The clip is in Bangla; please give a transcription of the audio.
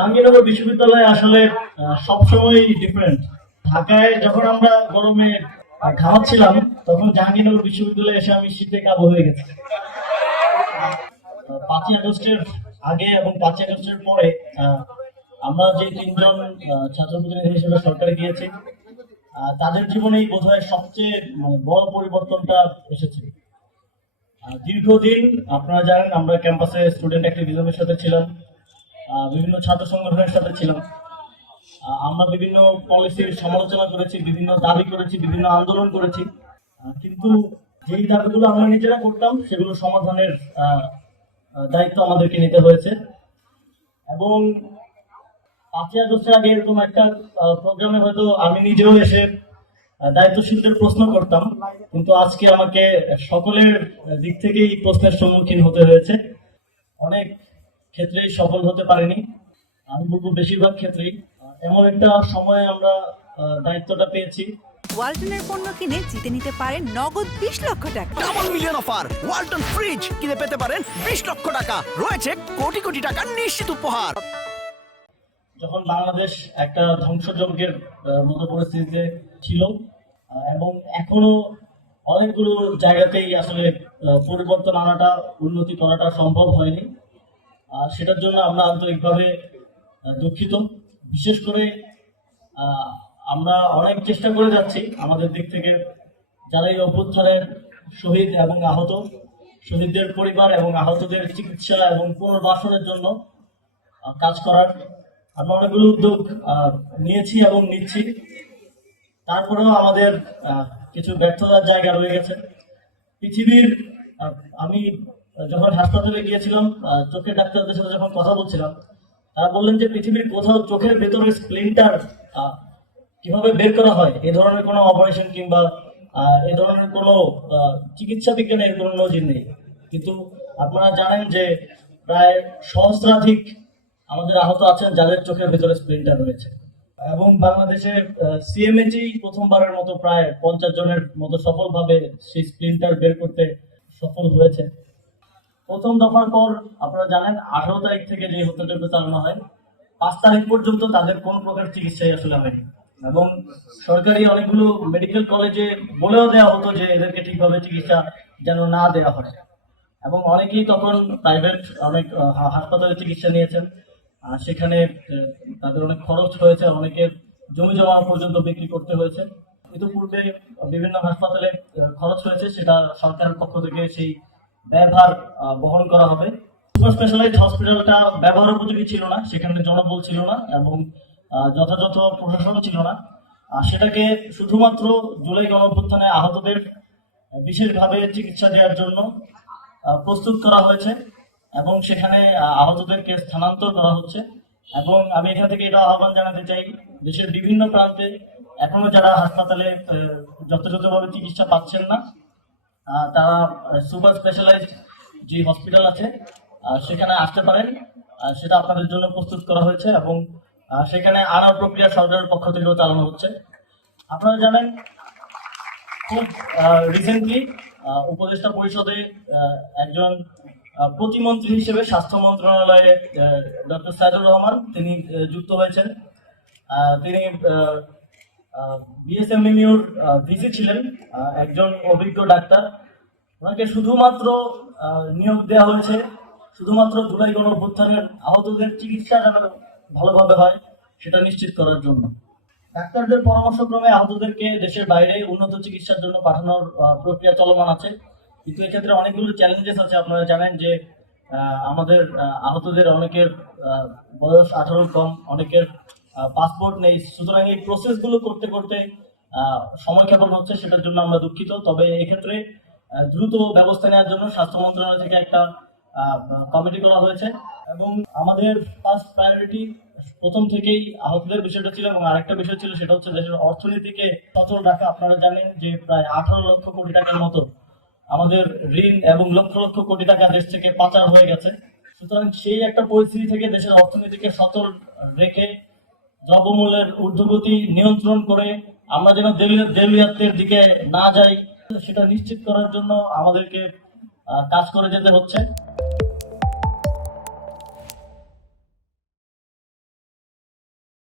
জাহাঙ্গীরনগর বিশ্ববিদ্যালয় আসলে সবসময় ডিফারেন্ট ঢাকায় যখন আমরা গরমে ঘামাচ্ছিলাম, তখন জাহাঙ্গীরনগর বিশ্ববিদ্যালয়ে এসে আমি শীতে কাবু হয়ে গেছি। পাঁচই আগস্টের আগে এবং পাঁচই আগস্টের পরে আমরা যে তিনজন ছাত্র প্রতিনিধি হিসেবে সরকারে গিয়েছি তাদের জীবনেই বোধহয় সবচেয়ে মানে বড় পরিবর্তনটা এসেছে। দীর্ঘদিন, আপনারা জানেন, আমরা ক্যাম্পাসে স্টুডেন্ট অ্যাক্টিভিজমের সাথে ছিলাম। বিভিন্ন ছাত্র সংগঠনের সাথে ছিলাম। আমরা বিভিন্ন পলিসির সমালোচনা করেছি, বিভিন্ন দাবি করেছি, বিভিন্ন আন্দোলন করেছি। কিন্তু যেই দাবিগুলো আমরা নিজেরা করতাম, সেগুলো সমাধানের দায়িত্ব আমাদেরকে নিতে হয়েছে। এবং পাঁচই আগস্টের আগে এরকম একটা প্রোগ্রামে হয়তো আমি নিজেও এসে দায়িত্বশীলদের প্রশ্ন করতাম। কিন্তু আজকে আমাকে সকলের দিক থেকেই প্রশ্নের সম্মুখীন হতে হয়েছে। অনেক ক্ষেত্রেই সফল হতে পারিনি। আমি বলব বেশিরভাগ ক্ষেত্রেই। এমন একটা সময়ে আমরা দায়িত্বটা পেয়েছি। ওয়ালটনের পণ্য কিনে জিতে নিতে পারেন নগদ বিশ লক্ষ টাকা। Double million offer Walton fridge কিনে পেতে পারেন বিশ লক্ষ টাকা। রয়েছে কোটি কোটি টাকার নিশ্চিত উপহার। যখন বাংলাদেশ একটা ধ্বংসযজ্ঞের মতো পরিস্থিতিতে ছিল এবং এখনও অনেকগুলো জায়গাতেই আসলে পরিবর্তন আনাটা উন্নতি করাটা সম্ভব হয়নি। সেটার জন্য আমরা আন্তরিকভাবে দুঃখিত। বিশেষ করে আমরা অনেক চেষ্টা করে যাচ্ছি আমাদের দিক থেকে। যারা এই অভ্যুত্থানের শহীদ এবং আহত, শহীদদের পরিবার এবং আহতদের চিকিৎসা এবং পুনর্বাসনের জন্য কাজ করার আমরা অনেকগুলো উদ্যোগ নিয়েছি এবং নিচ্ছি। তারপরেও আমাদের কিছু ব্যর্থতার জায়গা রয়ে গেছে। পৃথিবীর আমি যখন হাসপাতালে গিয়েছিলাম চোখের ডাক্তারদের সাথে যখন কথা বলছিলাম, তারা বললেন যে পৃথিবীর কোথাও চোখের ভেতরে স্প্লিন্টার কীভাবে বের করা হয়? এ ধরনের কোনো অপারেশন কিংবা এ ধরনের কোনো চিকিৎসা বিজ্ঞানের কোনো নজির নেই। কিন্তু আপনারা জানেন যে প্রায় সহস্রাধিক আমাদের আহত আছেন যাদের চোখের ভেতরে স্প্লিন্টার রয়েছে। এবং বাংলাদেশে সিএমএজি প্রথমবারের মতো প্রায় পঞ্চাশ জনের মতো সফলভাবে সেই স্প্লিন্টার বের করতে সফল হয়েছে। প্রথম দফার পর আপনারা জানেন আঠারো তারিখ থেকে যে হত্যাযজ্ঞ চালানো হয়, পাঁচ তারিখ পর্যন্ত তাদের কোন প্রকার চিকিৎসাই আসলে হয়নি। এবং সরকারি অনেকগুলো মেডিকেল কলেজে বলেও দেওয়া হতো যে এদেরকে ঠিকভাবে চিকিৎসা যেন না দেওয়া হয়। এবং অনেকেই তখন প্রাইভেট অনেক হাসপাতালে চিকিৎসা নিয়েছেন। আর সেখানে তাদের অনেক খরচ হয়েছে, অনেকের জমি জমা পর্যন্ত বিক্রি করতে হয়েছে। ইতিপূর্বে বিভিন্ন হাসপাতালে খরচ হয়েছে, সেটা সরকারের পক্ষ থেকে সেই আহ, বহন করা হবে। সুপার স্পেশালাইজড হসপিটালটা ব্যবহার উপযোগী ছিল না সেখানে জনবল ছিল না এবং যথাযথ প্রশাসন ছিল না। সেটাকে শুধুমাত্র জুলাই গণঅভ্যুত্থানে আহতদের বিশেষভাবে চিকিৎসা দেওয়ার জন্য প্রস্তুত করা হয়েছে এবং সেখানে আহতদেরকে স্থানান্তর করা হচ্ছে। এবং আমি এখান থেকে এটা আহ্বান জানাতে চাই দেশের বিভিন্ন প্রান্তে এখনও যারা হাসপাতালে যথাযথভাবে চিকিৎসা পাচ্ছেন না তারা সুপার স্পেশালাইজড যে হসপিটাল আছে সেখানে আসতে পারেন। সেটা আপনাদের জন্য প্রস্তুত করা হয়েছে এবং সেখানে আনার প্রক্রিয়া সরকারের পক্ষ থেকেও চালানো হচ্ছে। আপনারা জানেন, খুব রিসেন্টলি উপদেষ্টা পরিষদে একজন প্রতিমন্ত্রী হিসেবে স্বাস্থ্য মন্ত্রণালয়ে ডক্টর সাইদুর রহমান তিনি যুক্ত হয়েছেন। তিনি বিএসএমএমইউর ভিসি ছিলেন একজন অভিজ্ঞ ডাক্তার। ওনাকে শুধুমাত্র নিয়োগ দেওয়া হয়েছে, শুধুমাত্র জুলাই গণ অভ্যুত্থানের আহতদের চিকিৎসা যেন ভালোভাবে হয়, সেটা নিশ্চিত করার জন্য। ডাক্তারদের পরামর্শক্রমে আহতদেরকে দেশের বাইরে উন্নত চিকিৎসার জন্য পাঠানোর প্রক্রিয়া চলমান আছে। কিন্তু এক্ষেত্রে অনেকগুলো চ্যালেঞ্জেস আছে, আপনারা জানেন যে আমাদের আহতদের অনেকের বয়স আঠারো কম, অনেকের পাসপোর্ট নেই। সুতরাং এই প্রসেসগুলো করতে করতে সময় ক্ষেপণ হচ্ছে সেটার জন্য আমরা দুঃখিত। তবে এক্ষেত্রে দ্রুত ব্যবস্থা নেওয়ার জন্য স্বাস্থ্য মন্ত্রণালয় থেকে একটা কমিটি করা হয়েছে। এবং আমাদের ফার্স্ট প্রায়োরিটি প্রথম থেকেই আহতদের বিষয়টা ছিল এবং আরেকটা বিষয় ছিল, সেটা হচ্ছে দেশের অর্থনীতিকে সচল রাখা। আপনারা জানেন যে প্রায় আঠারো লক্ষ কোটি টাকার মতো আমাদের ঋণ এবং লক্ষ লক্ষ কোটি টাকা দেশ থেকে পাচার হয়ে গেছে। সুতরাং সেই একটা পরিস্থিতি থেকে দেশের অর্থনীতিকে সচল রেখে দ্রব্যমূল্যের ঊর্ধ্বগতি নিয়ন্ত্রণ করে আমরা যেন দেউলিয়া- দেউলিয়াত্বের দিকে না যাই, সেটা নিশ্চিত করার জন্য আমাদেরকে কাজ করে যেতে হচ্ছে।